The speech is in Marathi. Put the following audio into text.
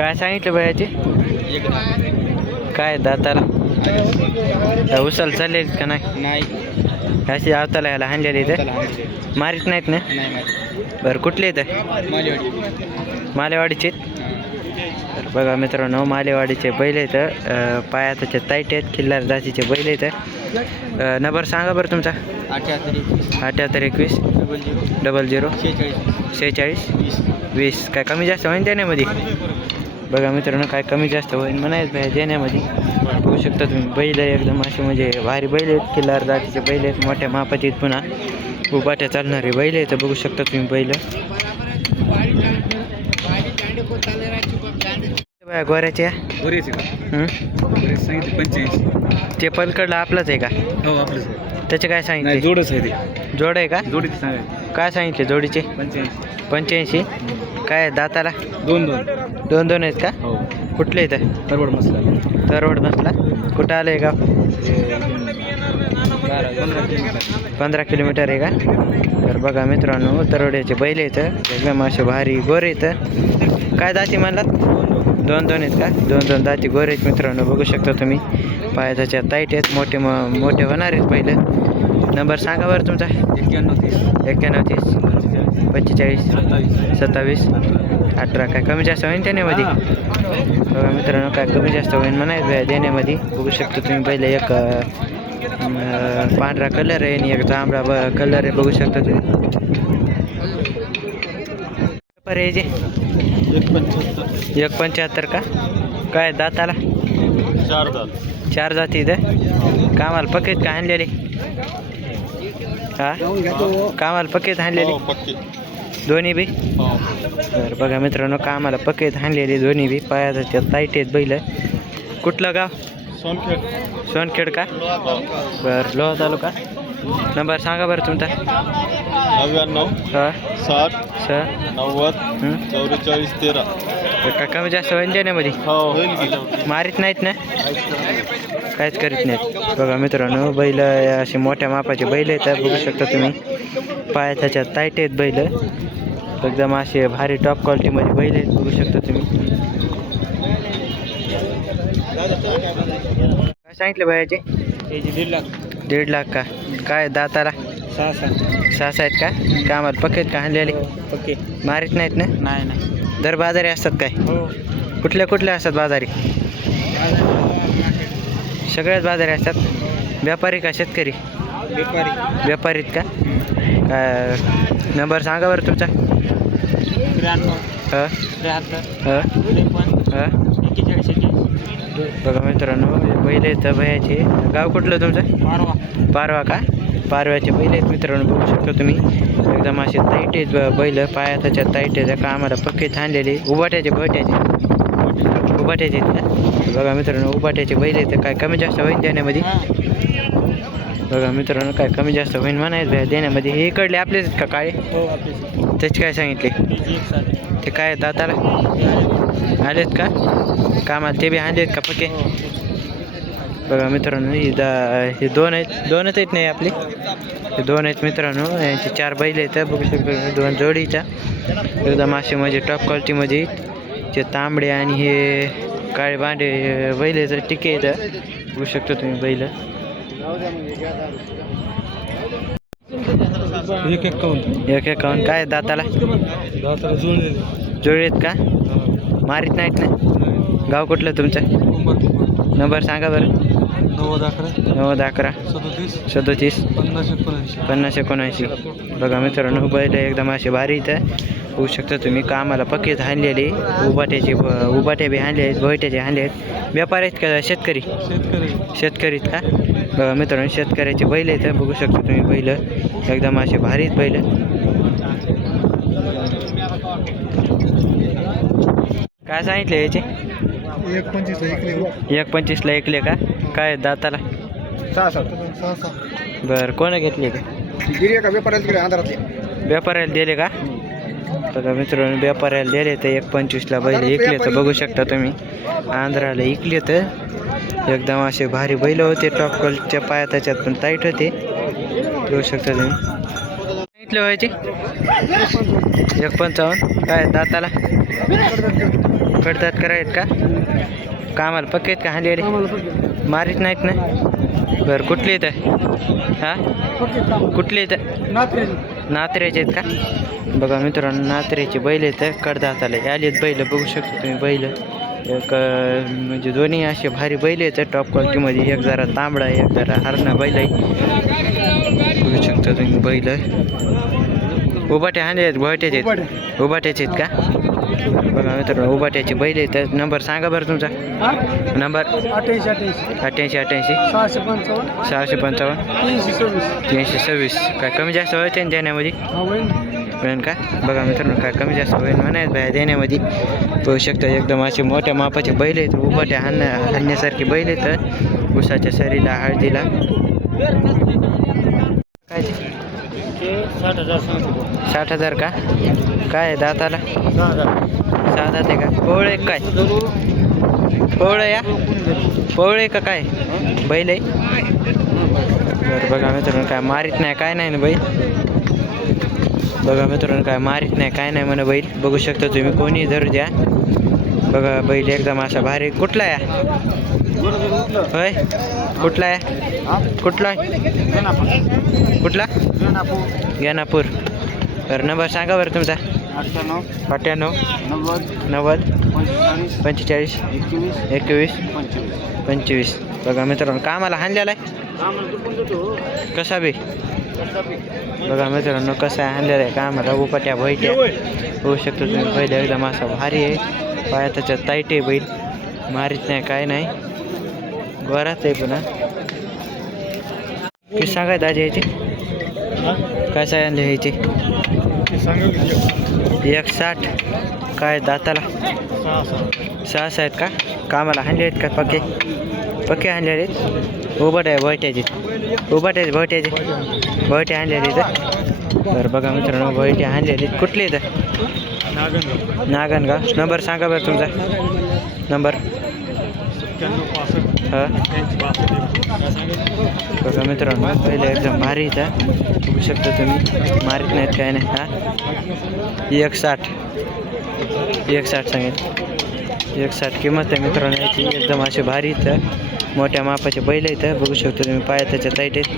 काय सांगितलं बायाचे? काय दाताला उचल चालेल का नाही? अशी आवताला याला हाणलेली इथे मारीत नाहीत ना? बरं कुठले इथं मालेवाडीचे? तर बघा मित्रांनो मालेवाडीचे बैल आहेत. पाया त्याचे ताईट आहेत. खिल्लार जातीचे बैल आहेत. नंबर सांगा बरं तुमचा. 78 21 00 46 20. काय कमी जास्त होईल देण्यामध्ये? बघा मित्रांनो काय कमी जास्त होईल म्हणायचं बाहेर देण्यामध्ये. बघू शकता तुम्ही बैल एकदम असे म्हणजे भारी बैल आहेत. किल्लार जातीचे बैल आहेत. मोठ्या मापाचे आहेत. पुन्हा उभाट्या चालणारे बैल आहेत. बघू शकता तुम्ही बैल गोऱ्याचे ते पलकडला आपलंच आहे का? हो आपलंच आहे. त्याचे काय सांगितले? जोडच आहे ते. जोड आहे का? जोडीचे सांगायचे काय सांगितले जोडीचे? 85. काय दाताला? 2 आहेत का? हो. कुठले इथं? तरवड मसला. तरवड मसला. कुठं आलं आहे का? 15 किलोमीटर आहे का? तर बघा मित्रांनो तरवड्याचे बैल येतं एकदम असे भारी गोरे येतं. काय जाती म्हणलात? 2 आहेत का? 2 जाती गोरे आहेत मित्रांनो. बघू शकता तुम्ही पाया त्याच्या ताईट आहेत. मोठे होणार आहेत पहिले. नंबर सांगा बरं तुमचा. 91 30 45 27 18. काय कमी जास्त होईल देण्यामध्ये? बघा मित्रांनो काय कमी जास्त होईल म्हणायचं देण्यामध्ये. बघू शकता तुम्ही पहिले एक पांढरा कलर आहे आणि एक जांभळा कलर आहे. बघू शकता तुम्ही. पर्यायचे 175 का? काय दाताला? 4 जाती इथं. कामाला पक्केत का आणलेले? हा कामाला पक्केत आणलेली दोन्ही बी? बरं बघा मित्रांनो कामाला पक्केत आणलेली दोन्ही बी. पायाच्या ताईट आहेत बैल. कुठलं गाव? सोनखेड का? बरं लोहा तालुका. नंबर सांगा बरं तुमचा. 99 60 90 44 13. काय कमी जास्त होईल देण्यामध्ये? मारीत नाहीत ना? काहीच करीत नाहीत. बघा मित्रांनो बैल असे मोठ्या मापाचे बैल आहेत. बघू शकता तुम्ही पाया त्याच्या ताईट आहेत बैल एकदम असे भारी टॉप क्वालिटीमध्ये बैल आहेत. बघू शकता तुम्ही. काय सांगितले बायाचे? 1.5 लाख का? काय दाताला? 6 आहेत का? कामाला पक्केत का आणलेले? ओके. मारीत नाहीत ना? नाही. दर बाजारी असतात काय? हो. कुठल्या असतात बाजारी? सगळ्याच बाजारी असतात. व्यापारी का शेतकरी? व्यापारीत का? काय नंबर सांगा बरं तुमचा. 43 बघा मित्रांनो पहिले तर भयाचे. गाव कुठलं तुमचं? पारवा का? पारव्याचे बैल आहेत मित्रांनो. बघू शकता तुम्ही एकदम असे ताईट आहेत बैल. पाया त्याच्या ताईट आहेत. का आम्हाला पक्के थांबलेले उभाट्याचे आहेत का? बघा मित्रांनो उभाट्याचे बैल आहेत. काय कमी जास्त होईल देण्यामध्ये? बघा मित्रांनो काय कमी जास्त होईल म्हणायचं देण्यामध्ये. हे इकडले आपलेच का काळे? त्याचे काय सांगितले? ते काय दाताला आलेत का? कामाला ते बी आणलेत का पक्के? बघा मित्रांनो हे 2 आहेत नाही आपले. हे 2 आहेत मित्रांनो. यांचे 4 बैल आहेत. बघू शकतो 2 जोडीच्या एकदम असे म्हणजे टॉप क्वालिटीमध्ये. ते तांबडे आणि हे काळे बांडे बैल आहेत. टिके आहेत. बघू शकतो तुम्ही बैल. 1.51 काय दाताला? जोडी आहेत का? मारीत नाहीत ना? गाव कुठलं तुमचं? नंबर सांगा बरं. 90 11 37 50 79. बघा मित्रांनो बैल एकदम असे भारी इथं. होऊ शकता तुम्ही कामाला पक्केच हाणलेले. उभाट्या बी हाणले आहेत. भोयट्याचे हाणले आहेत. व्यापारी आहेत का? शेतकरी आहेत का? बघा मित्रांनो शेतकऱ्याचे बैल आहेत. बघू शकता तुम्ही बैल एकदम असे भारी आहेत बैल. काय सांगितले याचे? 1.25ला ऐकले का? काय दाताला? 6. बरं कोणा घेतले का? व्यापाऱ्याला दिले का? बघा मित्रांनो व्यापाऱ्याला दिले तर 1.25ला बैल ऐकले तर बघू शकता तुम्ही. आंध्राला ऐकले तर एकदम असे भारी बैल होते. टॉप क्वालिटीच्या पाया त्याच्यात पण ताईट होते. बघू शकता तुम्ही. सांगितले व्हायचे 1.55. काय दाताला? कडतात करायत का कामाला पक्के आहेत का हांडेले मारीत नाहीत ना बरं कुठले येत हां कुठले येत नात्र्याचे आहेत का बघा मित्रांनो नात्र्याचे बैल येतं कडदात आले आलेत बैल बघू शकतो तुम्ही बैल एक म्हणजे दोन्ही असे भारी बैल येतं टॉप क्वालिटीमध्ये एक जरा तांबडा एक जरा हरणा बैल आहे बघू शकता तुम्ही बैल उभाटे हांडे आहेत गोहट्याचे आहेत उभाट्याचे आहेत का बघा मित्रांनो उभाट्याचे बैल येतात नंबर सांगा बरं तुमचा नंबर 88 655 326 काय कमी जास्त व्हायचे ना देण्यामध्ये होईल का बघा मित्रांनो काय कमी जास्त होईल म्हणायचं बाया देण्यामध्ये बघू शकता एकदम असे मोठ्या मापाचे बैल आहेत उभाट्या हाणण्यासारखे बैल आहेत उसाच्या सरीला हळदीला काय 60,000 का काय दाताला 6 दात आहे का पोवळे काय पोवळे या पोवळे का काय बैल आहे बरं बघा मित्रांनो काय मारीत नाही काय नाही ना बैल बघा मित्रांनो काय मारीत नाही काय नाही म्हणा बैल बघू शकता तुम्ही कोणी धरू द्या बघा बैल एकदम असा भारी कुठला आहे होय कुठला आहे कुठला कुठला गेनापूर बरं नंबर सांगा बरं तुमचा 98 90 45 21 25 बघा मित्रांनो कामाला हाणलेला आहे कसा बी बघा मित्रांनो कसा हाणलेला आहे कामाला उपाट्या भैट्या होऊ शकतो तुम्ही बैल एकदम असा भारी आहे पाया त्याच्यात ताईट आहे बैल मारीत नाही काय नाही गोराच आहे पुन्हा किती सांगा दाजी यायची काय सांगितले ह्याची 160 काय दाताला 6 आहेत का कामाला हाणले आहेत का पक्के हाणले आहेत उभट आहे भैट्याचे भैटे हाणलेले आहेत बरं बघा मित्रांनो भैटे हाणलेले आहेत कुठले आहेत नागनगाव नंबर सांगा बरं तुमचा नंबर हां बघा मित्रांनो पहिले एकदम भारी इथं बघू शकता तुम्ही मारीत नाहीत काय नाही हां 160 सांगितलं 160 किंमत आहे मित्रांनो याची एकदम अशी भारी इथं मोठ्या मापाचे बैल इथं बघू शकता तुम्ही पाया त्याच्या ताईट आहेत